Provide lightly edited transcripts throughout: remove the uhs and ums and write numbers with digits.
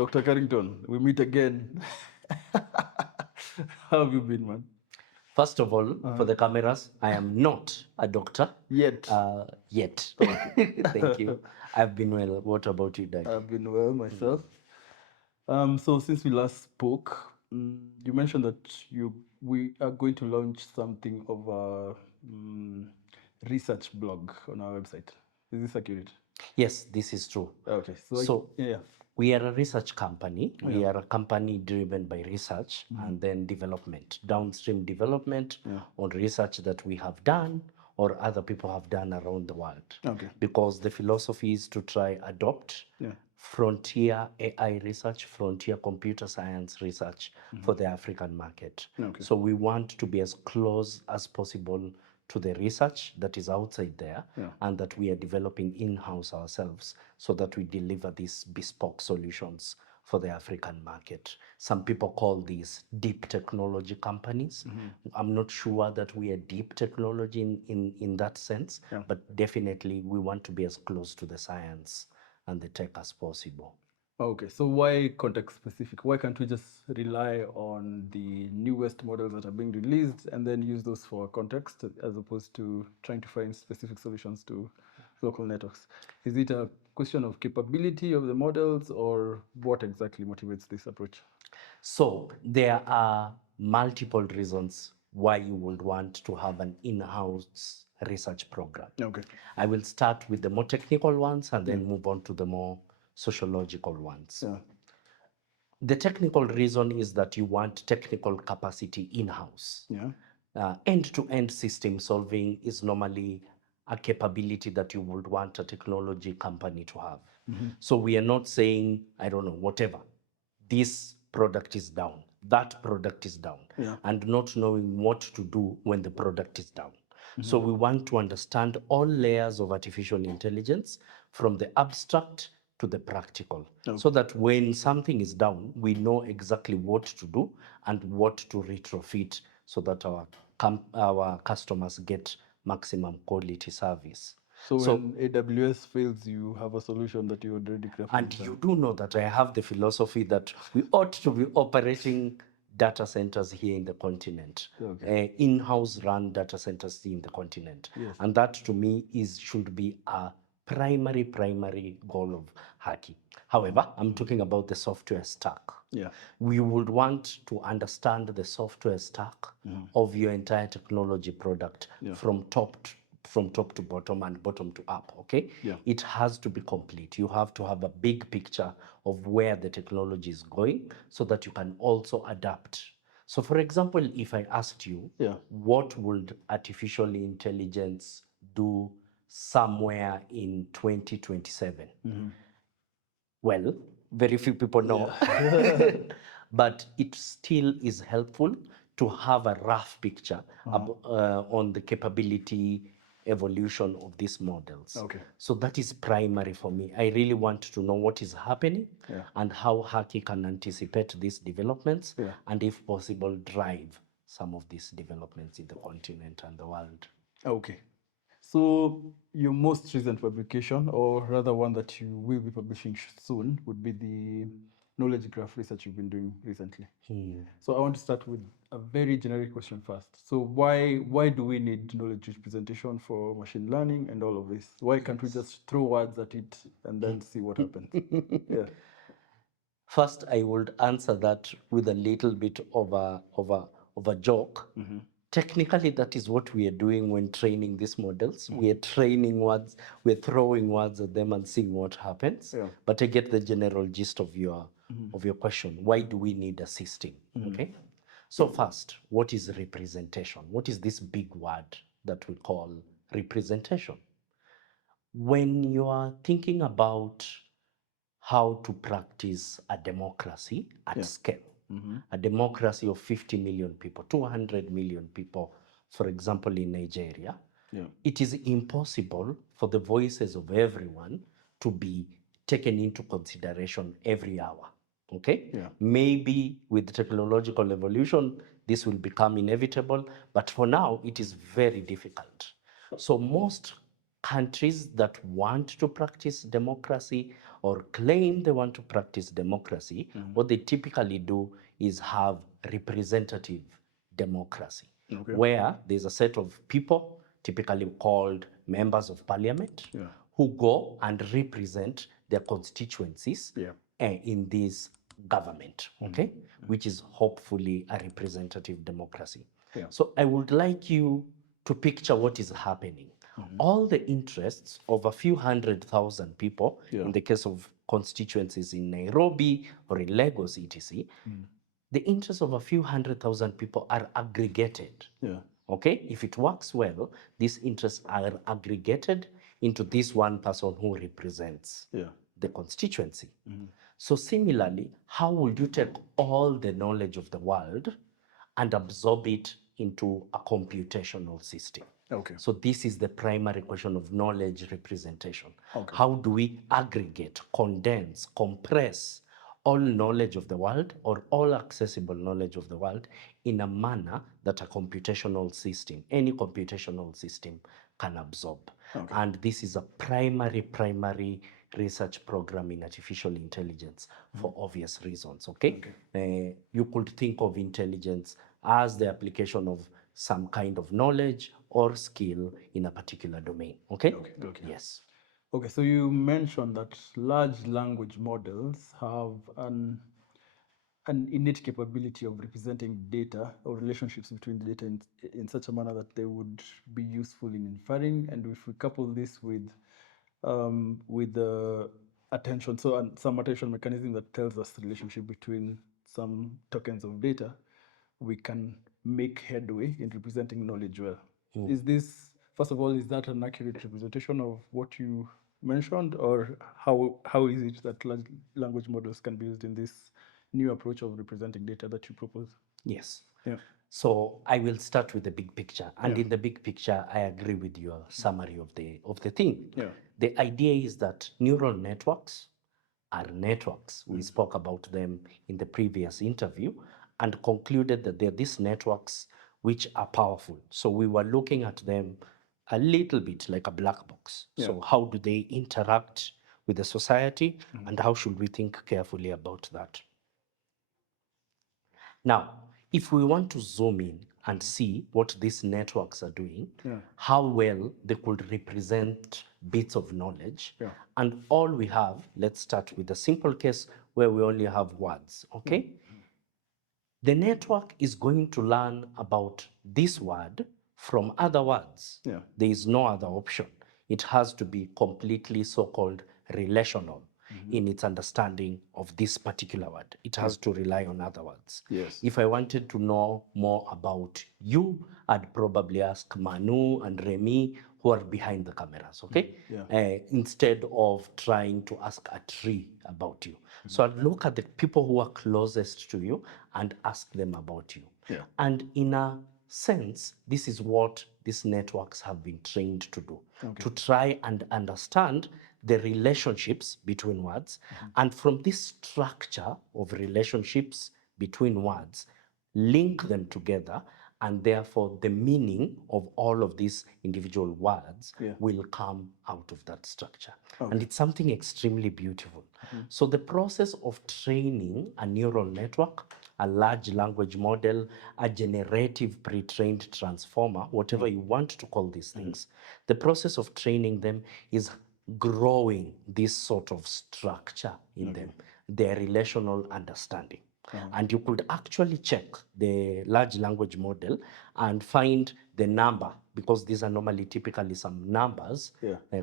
Dr. Carrington, we meet again. How have you been, man? First of all, for the cameras, I am not a doctor. Yet. Yet. Thank you. I've been well. What about you, Doug? I've been well myself. So since we last spoke, you mentioned that we are going to launch something of a research blog on our website. Is this accurate? Yes, this is true. Okay. So yeah. we are a research company. We are a company driven by research and then development, downstream development on research that we have done or other people have done around the world. Okay. Because the philosophy is to try adopt frontier AI research, frontier computer science research for the African market. Okay. So we want to be as close as possible to the research that is outside there and that we are developing in-house ourselves so that we deliver these bespoke solutions for the African market. Some people call these deep technology companies. I'm not sure that we are deep technology in that sense, but definitely we want to be as close to the science and the tech as possible. Okay, so why context specific? Why can't we just rely on the newest models that are being released and then use those for context as opposed to trying to find specific solutions to local networks? Is it a question of capability of the models or what exactly motivates this approach? So there are multiple reasons why you would want to have an in-house research program. Okay. I will start with the more technical ones and then move on to the more sociological ones. Yeah. The technical reason is that you want technical capacity in-house. Yeah. End-to-end system solving is normally a capability that you would want a technology company to have. So we are not saying, I don't know, whatever, this product is down, that product is down, and not knowing what to do when the product is down. So we want to understand all layers of artificial intelligence from the abstract to the practical, so that when something is down, we know exactly what to do and what to retrofit so that our customers get maximum quality service. So when AWS fails, you have a solution that you already crafted. And you do know that I have the philosophy that we ought to be operating data centers here in the continent, in-house run data centers in the continent. And that to me should be a primary goal of Haki. However, I'm talking about the software stack. We would want to understand the software stack of your entire technology product from top to bottom and bottom to up, okay? It has to be complete. You have to have a big picture of where the technology is going so that you can also adapt. So for example, if I asked you, what would artificial intelligence do somewhere in 2027? Well, very few people know, but it still is helpful to have a rough picture on the capability evolution of these models. So that is primary for me. I really want to know what is happening and how Haki can anticipate these developments and, if possible, drive some of these developments in the continent and the world. Okay. So your most recent publication, or rather one that you will be publishing soon, would be the knowledge graph research you've been doing recently. So I want to start with a very generic question first. So why do we need knowledge representation for machine learning and all of this? Why can't we just throw words at it and then see what happens? First, I would answer that with a little bit of a joke. Technically, that is what we are doing when training these models. We are training words, we're throwing words at them and seeing what happens. But I get the general gist of your question. Why do we need a system? Okay. So first, what is representation? What is this big word that we call representation? When you are thinking about how to practice a democracy at scale, a democracy of 50 million people, 200 million people, for example, in Nigeria, it is impossible for the voices of everyone to be taken into consideration every hour. Okay? Maybe with technological evolution, this will become inevitable, but for now, it is very difficult. So most countries that want to practice democracy or claim they want to practice democracy, what they typically do is have representative democracy, where there's a set of people, typically called members of parliament, who go and represent their constituencies in this government, okay, which is hopefully a representative democracy. So I would like you to picture what is happening. All the interests of a few 100,000 people, in the case of constituencies in Nairobi or in Lagos, etc., the interests of a few 100,000 people are aggregated. Okay, if it works well, these interests are aggregated into this one person who represents the constituency. So similarly, how would you take all the knowledge of the world and absorb it into a computational system? So this is the primary question of knowledge representation. How do we aggregate, condense, compress all knowledge of the world or all accessible knowledge of the world in a manner that a computational system, any computational system, can absorb? And this is a primary research program in artificial intelligence for obvious reasons, okay? You could think of intelligence as the application of some kind of knowledge or skill in a particular domain, okay? Yes. Okay, so you mentioned that large language models have an innate capability of representing data or relationships between the data in such a manner that they would be useful in inferring. And if we couple this with the attention, some attention mechanism that tells us the relationship between some tokens of data, we can make headway in representing knowledge well. Is this, first of all, is that an accurate representation of what you mentioned, or how is it that large language models can be used in this new approach of representing data that you propose? Yes. Yeah. So I will start with the big picture, and in the big picture, I agree with your summary of the thing. The idea is that neural networks are networks. We spoke about them in the previous interview and concluded that they're these networks which are powerful. So we were looking at them a little bit like a black box. So how do they interact with the society, and how should we think carefully about that? Now, if we want to zoom in and see what these networks are doing, how well they could represent bits of knowledge, and all we have, let's start with a simple case where we only have words, okay? The network is going to learn about this word from other words. There is no other option. It has to be completely so-called relational in its understanding of this particular word. It has to rely on other words. If I wanted to know more about you, I'd probably ask Manu and Remy, who are behind the cameras, okay? Instead of trying to ask a tree about you. So I'd look at the people who are closest to you and ask them about you. And in a sense, this is what these networks have been trained to do, to try and understand the relationships between words. And from this structure of relationships between words, link them together, and therefore the meaning of all of these individual words will come out of that structure. And it's something extremely beautiful. So the process of training a neural network, a large language model, a generative pre-trained transformer, whatever you want to call these things, the process of training them is growing this sort of structure in them, their relational understanding. And you could actually check the large language model and find the number, because these are normally typically some numbers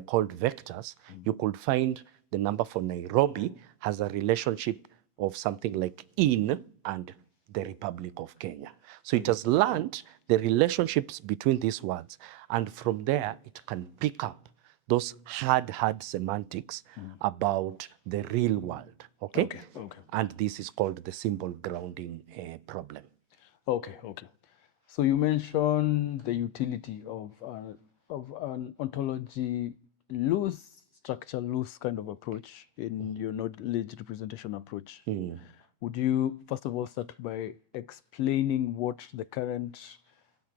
called vectors. You could find the number for Nairobi has a relationship of something like in and the Republic of Kenya. So it has learned the relationships between these words, and from there it can pick up those hard semantics about the real world, okay? And this is called the symbol grounding problem. Okay. So you mentioned the utility of an ontology loose structure, loose kind of approach in your knowledge representation approach. Would you first of all start by explaining what the current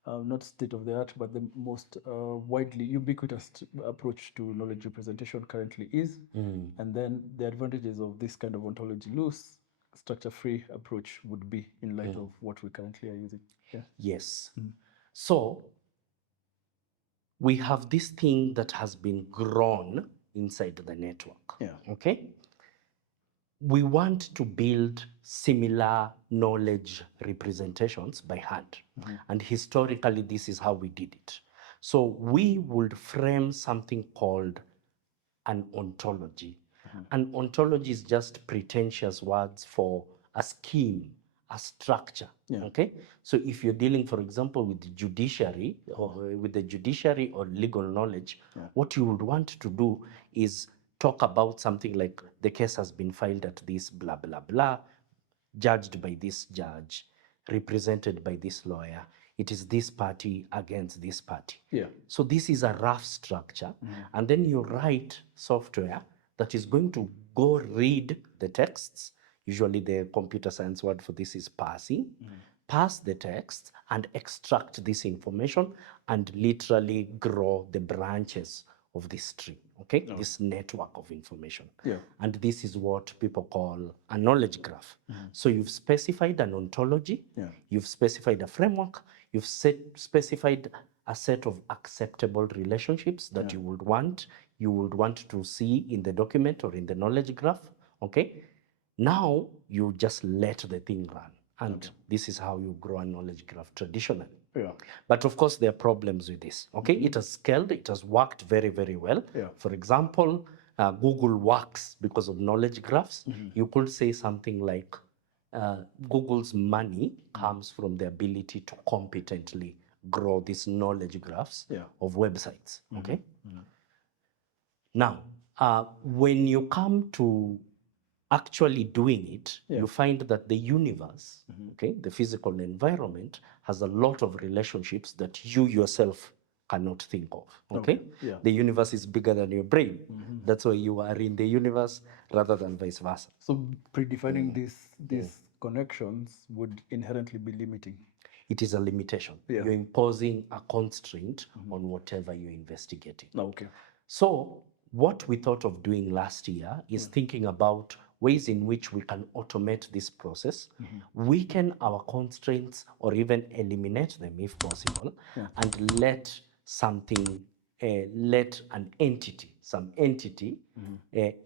not state of the art, but the most widely ubiquitous approach to knowledge representation currently is. And then the advantages of this kind of ontology loose, structure free approach would be in light of what we currently are using. Yeah. Yes. So we have this thing that has been grown inside the network. Yeah. Okay. We want to build similar knowledge representations by hand. And historically, this is how we did it. So we would frame something called an ontology. An ontology is just pretentious words for a scheme, a structure. Yeah. Okay. So if you're dealing, for example, with the judiciary or legal knowledge, what you would want to do is talk about something like the case has been filed at this blah blah blah, judged by this judge, represented by this lawyer. It is this party against this party. Yeah. So this is a rough structure. And then you write software that is going to go read the texts. Usually the computer science word for this is parsing. Parse the text and extract this information and literally grow the branches of this tree, okay? This network of information. Yeah. And this is what people call a knowledge graph. So you've specified an ontology, you've specified a framework, you've specified a set of acceptable relationships that you would want to see in the document or in the knowledge graph, okay? Now you just let the thing run. And this is how you grow a knowledge graph traditionally. Yeah. But of course, there are problems with this. Okay, it has scaled, it has worked very, very well. Yeah. For example, Google works because of knowledge graphs. You could say something like Google's money comes from the ability to competently grow these knowledge graphs of websites. Okay. Now, when you come to actually doing it, you find that the universe, okay, the physical environment has a lot of relationships that you yourself cannot think of. Okay? Yeah. The universe is bigger than your brain. That's why you are in the universe rather than vice versa. So predefining these connections would inherently be limiting. It is a limitation. Yeah. You're imposing a constraint on whatever you're investigating. Okay. So what we thought of doing last year is thinking about ways in which we can automate this process, weaken our constraints, or even eliminate them if possible, and let something, let an entity, some entity,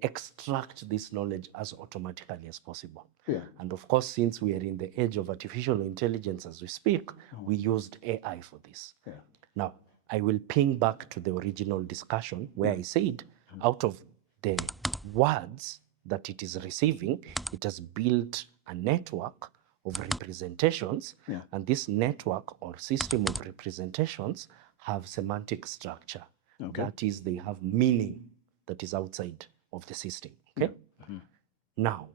extract this knowledge as automatically as possible. Yeah. And of course, since we are in the age of artificial intelligence as we speak, we used AI for this. Yeah. Now, I will ping back to the original discussion where I said out of the words that it is receiving, it has built a network of representations, and this network or system of representations have semantic structure. That is, they have meaning that is outside of the system. Okay. Now,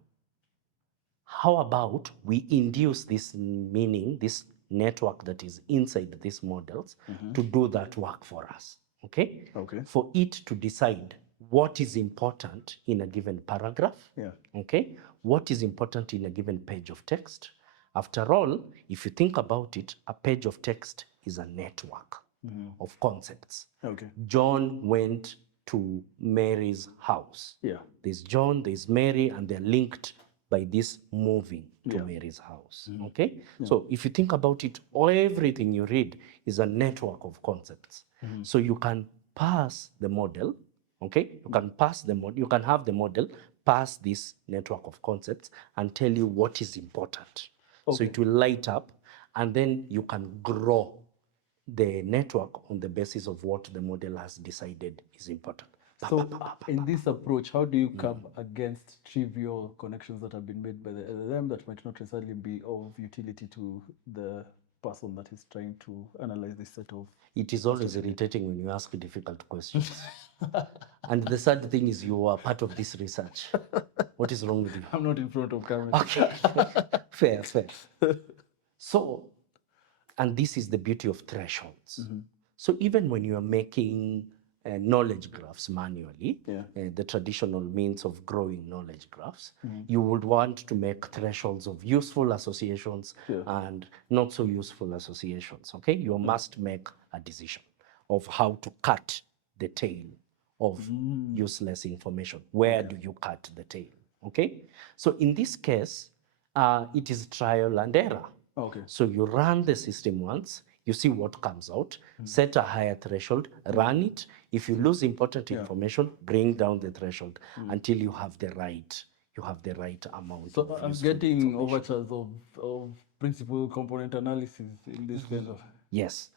how about we induce this meaning, this network that is inside these models to do that work for us, okay? Okay. For it to decide what is important in a given paragraph, okay? What is important in a given page of text. After all, if you think about it, a page of text is a network of concepts. Okay. John went to Mary's house. Yeah. There's John, there's Mary, and they're linked by this moving to Mary's house. Okay? So if you think about it, everything you read is a network of concepts. So you can pass the model, okay? You can pass the model, you can have the model pass this network of concepts and tell you what is important. So it will light up, and then you can grow the network on the basis of what the model has decided is important. So in this approach, how do you come against trivial connections that have been made by the LLM that might not necessarily be of utility to the person that is trying to analyze this set of... It is always irritating when you ask difficult questions. And the sad thing is you are part of this research. What is wrong with you? I'm not in front of camera. Okay. Fair. So, and this is the beauty of thresholds. So even when you are making knowledge graphs manually, Yeah. the traditional means of growing knowledge graphs, you would want to make thresholds of useful associations and not so useful associations. Okay, you must make a decision of how to cut the tail of useless information. Where do you cut the tail? Okay, so in this case, it is trial and error. Okay. So you run the system once, you see what comes out, set a higher threshold, run it. If you lose important information, bring down the threshold until you have the right amount So of I'm useful getting information. overtures of principal component analysis in this kind of. Yes.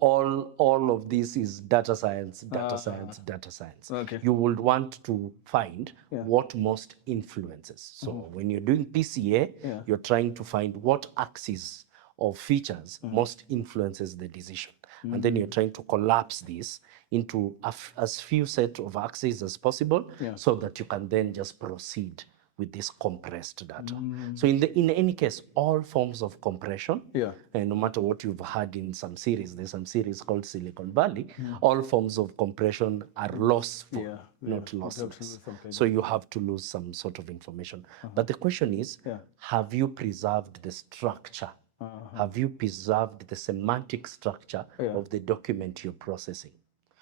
All of this is data science, data science, data science. Okay. You would want to find what most influences. So when you're doing PCA, you're trying to find what axis of features most influences the decision. And then you're trying to collapse this into as few set of axes as possible so that you can then just proceed with this compressed data. So in any case, all forms of compression, and no matter what you've had in some series, there's some series called Silicon Valley, all forms of compression are lossful, not lossless. So you have to lose some sort of information. But the question is, have you preserved the structure? Have you preserved the semantic structure of the document you're processing?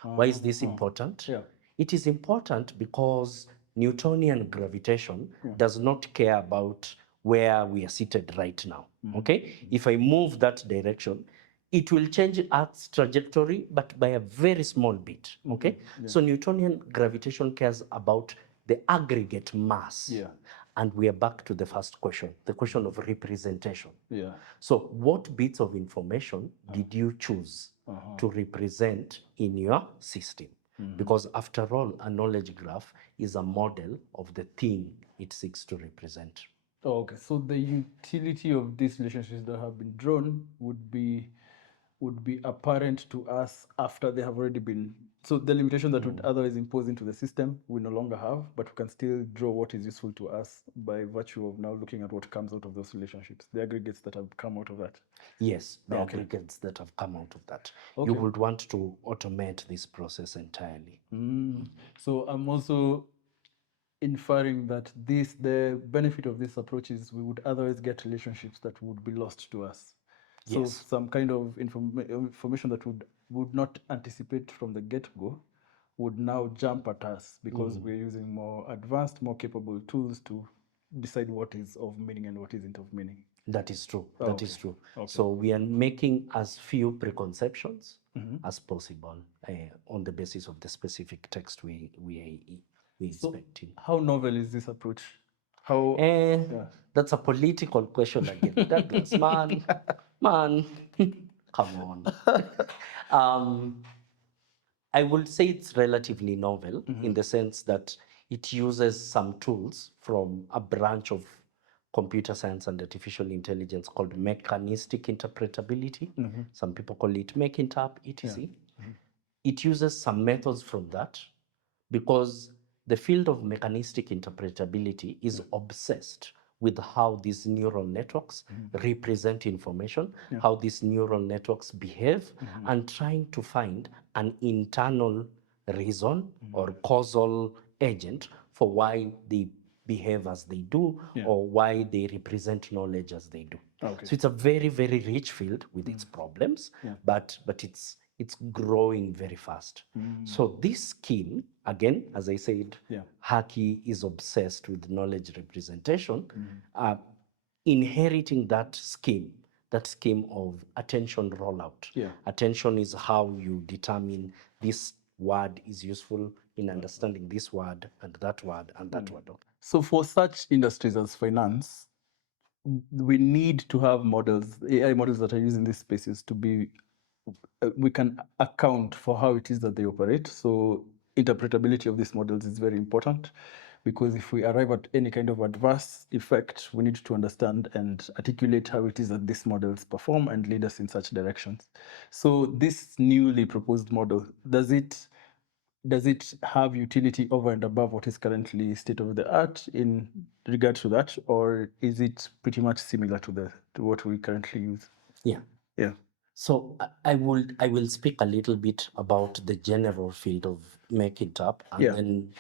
Why is this important? It is important because Newtonian gravitation does not care about where we are seated right now. Okay? If I move that direction, it will change Earth's trajectory, but by a very small bit. Okay? So Newtonian gravitation cares about the aggregate mass. And we are back to the first question, the question of representation. So what bits of information did you choose to represent in your system? Because after all, a knowledge graph is a model of the thing it seeks to represent. Okay, so the utility of these relationships that have been drawn would be apparent to us after they have already been. So the limitation that would otherwise impose into the system we no longer have, but we can still draw what is useful to us by virtue of now looking at what comes out of those relationships, the aggregates that have come out of that. Yes, the aggregates that have come out of that. You would want to automate this process entirely. So I'm also inferring that the benefit of this approach is we would otherwise get relationships that would be lost to us. So some kind of information that would not anticipate from the get-go would now jump at us because we're using more advanced, more capable tools to decide what is of meaning and what isn't of meaning. That is true. That is true. So we are making as few preconceptions as possible on the basis of the specific text we expecting. How novel is this approach? How? That's a political question again. Douglas, man, come on. I would say it's relatively novel in the sense that it uses some tools from a branch of computer science and artificial intelligence called mechanistic interpretability. Some people call it MakeInterp, etc. It uses some methods from that because the field of mechanistic interpretability is obsessed with how these neural networks represent information, how these neural networks behave, and trying to find an internal reason or causal agent for why they behave as they do or why they represent knowledge as they do. So it's a very, very rich field with its problems, but it's growing very fast. So this scheme, again, as I said, Haki is obsessed with knowledge representation, inheriting that scheme of attention rollout. Attention is how you determine this word is useful in understanding this word and that word and that word. So for such industries as finance, we need to have models, AI models that are used in these spaces to be, we can account for how it is that they operate. So interpretability of these models is very important because if we arrive at any kind of adverse effect, we need to understand and articulate how it is that these models perform and lead us in such directions. So this newly proposed model, does it have utility over and above what is currently state of the art in regard to that, or is it pretty much similar to what we currently use? Yeah. So I will speak a little bit about the general field of making tap and Yeah. then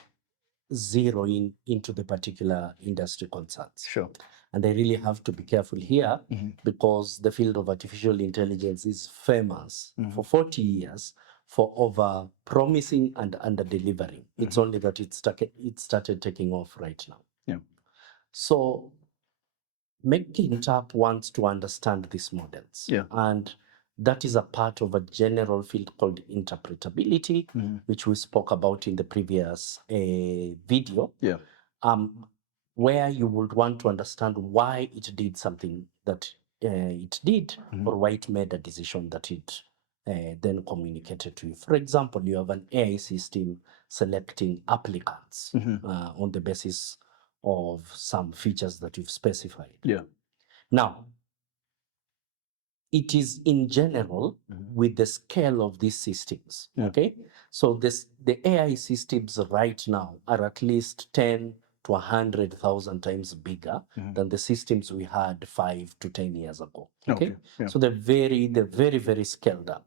zero in into the particular industry concerns. Sure. And I really have to be careful here because the field of artificial intelligence is famous for 40 years for over promising and under delivering. It's only that it started taking off right now. Yeah. So Making Tap wants to understand these models. Yeah. And that is a part of a general field called interpretability, which we spoke about in the previous video. Yeah. Where you would want to understand why it did something that it did, or why it made a decision that it then communicated to you. For example, you have an AI system selecting applicants on the basis of some features that you've specified. Yeah. Now, it is in general with the scale of these systems. Yeah. Okay, so the AI systems right now are at least 10 to 100,000 times bigger than the systems we had 5 to 10 years ago. Okay, Yeah. so they're very scaled up,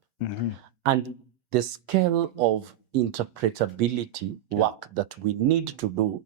and the scale of interpretability work that we need to do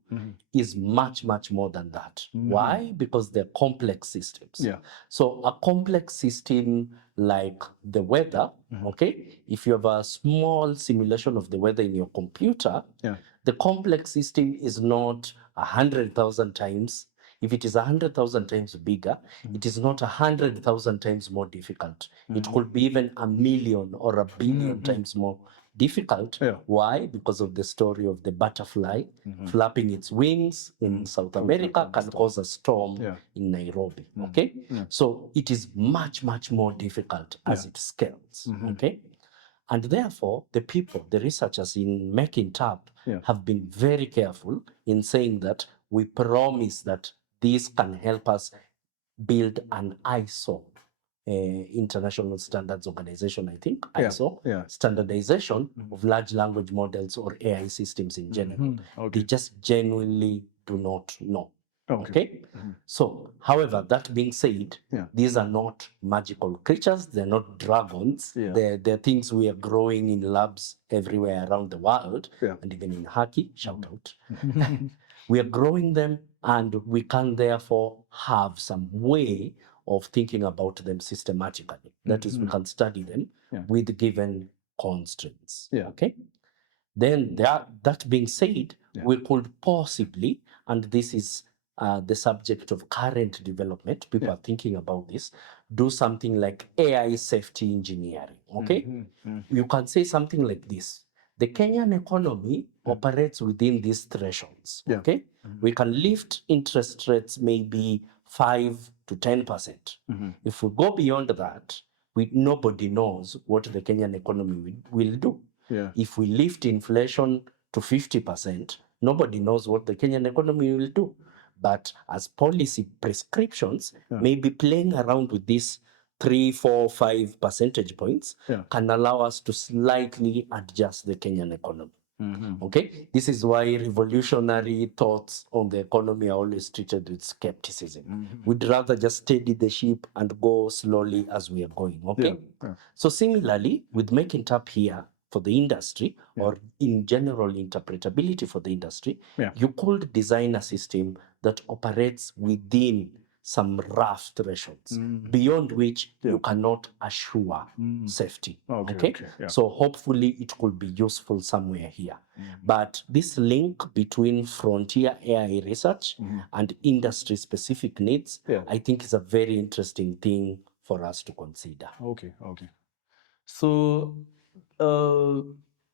is much more than that. Why? Because they're complex systems. Yeah. So a complex system like the weather, okay, if you have a small simulation of the weather in your computer, Yeah. the complex system is not 100,000 times. If it is 100,000 times bigger, it is not 100,000 times more difficult. It could be even a million or a billion times more difficult. Yeah. Why? Because of the story of the butterfly flapping its wings in South America can cause a storm Yeah. in Nairobi. Okay, so it is much more difficult as it scales. Okay, and therefore the people, the researchers in Making Tap, Yeah. have been very careful in saying that we promise that this can help us build an ISO, International Standards Organization, I think, Yeah, ISO, yeah. standardization of large language models or AI systems in general. Okay. They just genuinely do not know. Okay. So, however, that being said, Yeah. these are not magical creatures. They're not dragons. Yeah. They're things we are growing in labs everywhere around the world, Yeah. and even in Haki, shout out. We are growing them, and we can therefore have some way of thinking about them systematically. That is, we can study them with given constraints. Yeah. Okay. Then that being said, we could possibly, and this is the subject of current development, people are thinking about this, do something like AI safety engineering. Okay, you can say something like this: the Kenyan economy operates within these thresholds. Yeah. Okay, we can lift interest rates maybe 5 to 10%. If we go beyond that, nobody knows what the Kenyan economy will do. Yeah. If we lift inflation to 50%, nobody knows what the Kenyan economy will do. But as policy prescriptions, maybe playing around with these 3, 4, 5 percentage points can allow us to slightly adjust the Kenyan economy. Okay, this is why revolutionary thoughts on the economy are always treated with skepticism. We'd rather just steady the ship and go slowly as we are going. Okay, so similarly with Making Tap here for the industry, or in general interpretability for the industry, you could design a system that operates within some rough thresholds beyond which you cannot assure safety. Okay. Yeah. So hopefully it could be useful somewhere here. But this link between frontier AI research and industry specific needs, I think is a very interesting thing for us to consider. Okay. Okay. So,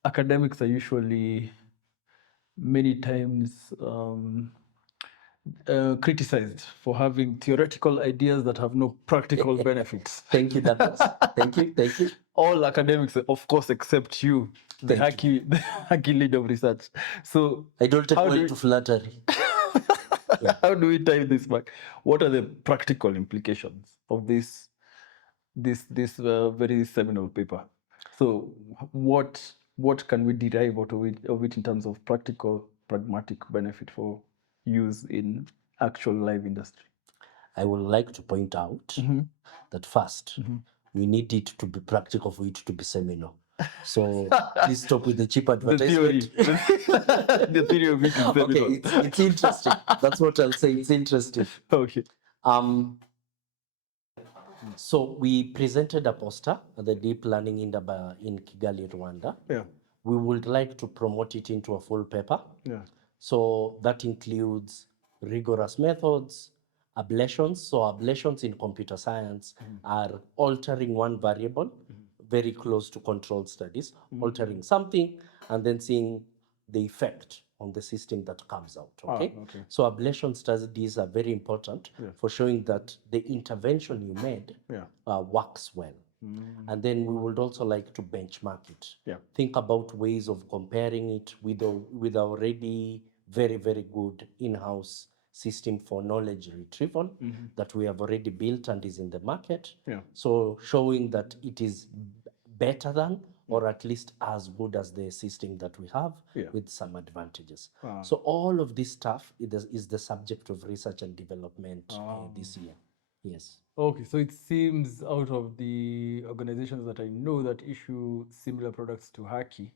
academics are usually many times criticized for having theoretical ideas that have no practical benefits. Thank you, Douglas. Thank you. All academics, of course, except you, the Haki lead of research. So I don't take how well do to flattery. how do we tie this back? What are the practical implications of this very seminal paper? So what can we derive out of it in terms of practical, pragmatic benefit for use in actual live industry? I would like to point out that first, we need it to be practical for it to be seminal. So please stop with the cheap The theory. advertisement. The theory of it is seminal. Okay, it's interesting. That's what I'll say. It's interesting. Okay. So we presented a poster at the Deep Learning in Kigali, Rwanda. Yeah. We would like to promote it into a full paper. Yeah. So that includes rigorous methods, ablations. So ablations in computer science are altering one variable, very close to controlled studies, altering something and then seeing the effect on the system that comes out. Okay. Okay. So ablation studies are very important for showing that the intervention you made works well. And then we would also like to benchmark it. Yeah. Think about ways of comparing it with already very, very good in-house system for knowledge retrieval that we have already built and is in the market. Yeah. So showing that it is better than or at least as good as the system that we have with some advantages. So all of this stuff is the subject of research and development this year. Yes. Okay, so it seems out of the organizations that I know that issue similar products to Haki,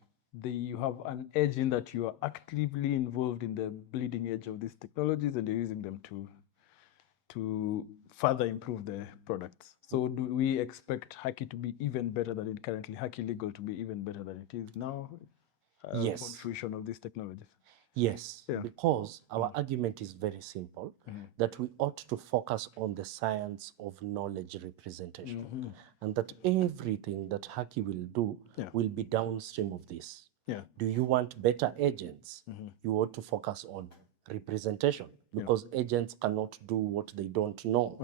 you have an edge in that you are actively involved in the bleeding edge of these technologies and you're using them to further improve the products. So do we expect Haki to be even better than it currently, Haki Legal to be even better than it is now? Yes. On fruition of these technologies. Yes, because our argument is very simple, that we ought to focus on the science of knowledge representation, and that everything that Haki will do will be downstream of this. Yeah. Do you want better agents? You ought to focus on representation, because agents cannot do what they don't know.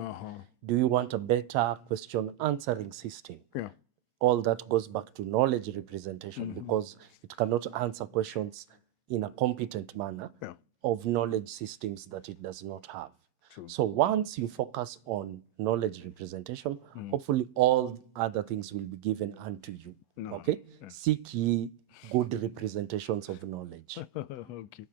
Do you want a better question answering system? Yeah. All that goes back to knowledge representation, because it cannot answer questions in a competent manner of knowledge systems that it does not have. True. So once you focus on knowledge representation, hopefully all other things will be given unto you. Okay? Seek ye good representations of knowledge. Okay.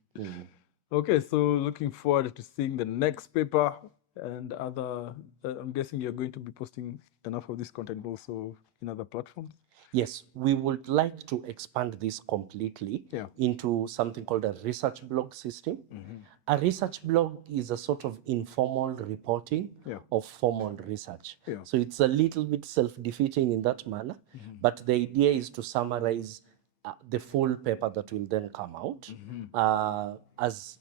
Okay, so looking forward to seeing the next paper and other. I'm guessing you're going to be posting enough of this content also in other platforms. Yes, we would like to expand this completely into something called a research blog system. A research blog is a sort of informal reporting of formal research. So it's a little bit self-defeating in that manner, but the idea is to summarize the full paper that will then come out as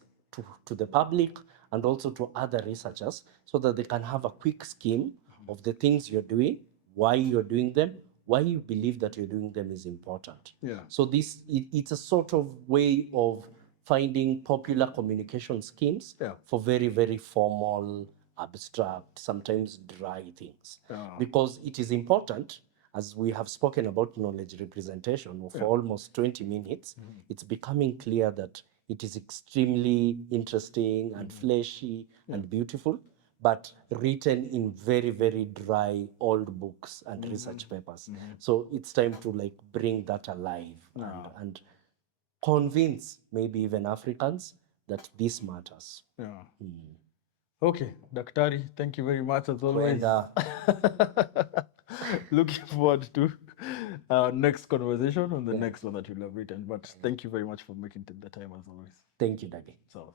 to the public and also to other researchers, so that they can have a quick scheme of the things you're doing, why you're doing them, why you believe that you're doing them is important. So it's a sort of way of finding popular communication schemes for very, very formal, abstract, sometimes dry things. Because it is important, as we have spoken about knowledge representation for almost 20 minutes, it's becoming clear that it is extremely interesting and fleshy and beautiful, but written in very, very dry old books and research papers. So it's time to like bring that alive and convince maybe even Africans that this matters. Okay, Daktari, thank you very much as always. And looking forward to our next conversation on the next one that you'll have written. But thank you very much for making the time as always. thank you, Daddy. So